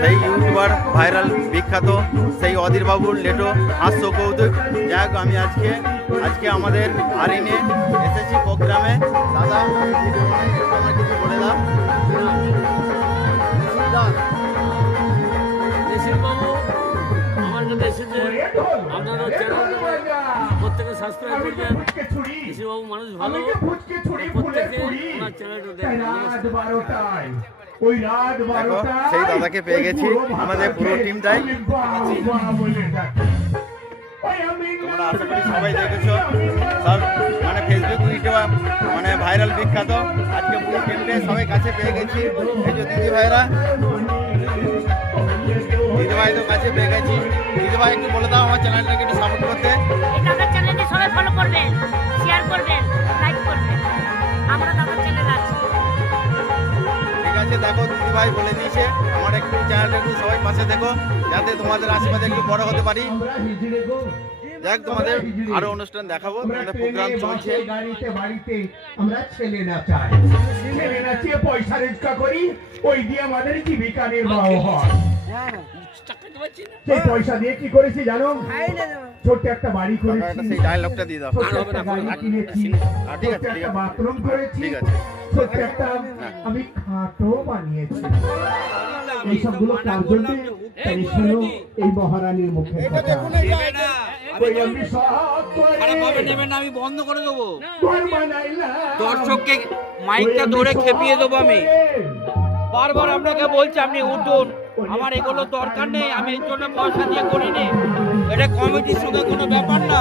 সেই YouTuber viral বিখ্যাত সেই অধীর বাবুর লেটো হাস্য কৌতুক। যাই হোক, আমি আজকে আমাদের আরিনে এসেছি প্রোগ্রামে। দাদা আমার কিছু বলে দাও। বাবু আমার কাছে এসেছে, আপনারা চ্যানেলটা প্রত্যেকে সাবস্ক্রাইব করবেন। বাবু মানুষ ভালো, প্রত্যেকে ওনার চ্যানেলটা দেখবেন। দেখো সেই দাদাকে পেয়ে গেছি, আমাদের পুরো টিমটাই। তোমরা আশা করি সবাই দেখেছো, সব মানে ফেসবুক ইউটিউব মানে ভাইরাল বিখ্যাত। আজকে পুরো টিমটাই সবাই কাছে পেয়ে গেছি। এই যে দিদি ভাই তো কাছে পেয়ে গেছি। দিদি ভাই একটু বলে দাও আমার চ্যানেলটাকে একটু সাপোর্ট করতে। দাদার চ্যানেলটি সবাই ফলো করবেন, শেয়ার করবেন, লাইক করবেন। আমরা দাদার চ্যানেল আছি। ঠিক আছে, দেখো দিদি ভাই বলে দিয়েছে আমার একটু চ্যানেলটা একটু সবাই পাশে দেখো, যাতে তোমাদের আশীর্বাদে একটু বড় হতে পারি। দেখ তোমাদের আরো অনুষ্ঠান দেখাবো, তোমাদের প্রোগ্রাম চলছে। গাড়িতে বাড়িতে আমরা ছেলে নাচাই, ছেলে নাচিয়ে পয়সা রোজগার করি, ওই দিয়ে আমাদের জীবিকা নির্বাহ হয়। সেই পয়সা দিয়ে কি করেছি জানো? ছোট্ট একটা বাড়ি করেছি, সেই ডায়লগটা দিয়ে দাও। ঠিক আছে, একটা বাথরুম করেছি, ঠিক আছে। ছোট্ট একটা আমি খাটও বানিয়েছি। এইসবগুলো কার জন্য? তাই শোনো এই মহারানীর মুখে কথা। আমি বন্ধ করে দেবো, দর্শককে মাইকটা ধরে খেপিয়ে দেবো। আমি বারবার আপনাকে বলছি আপনি উঠুন, আমার এগুলো দরকার নেই, আমি এর জন্য পয়সা দিয়ে করিনি। এটা কমিটির সঙ্গে কোনো ব্যাপার না।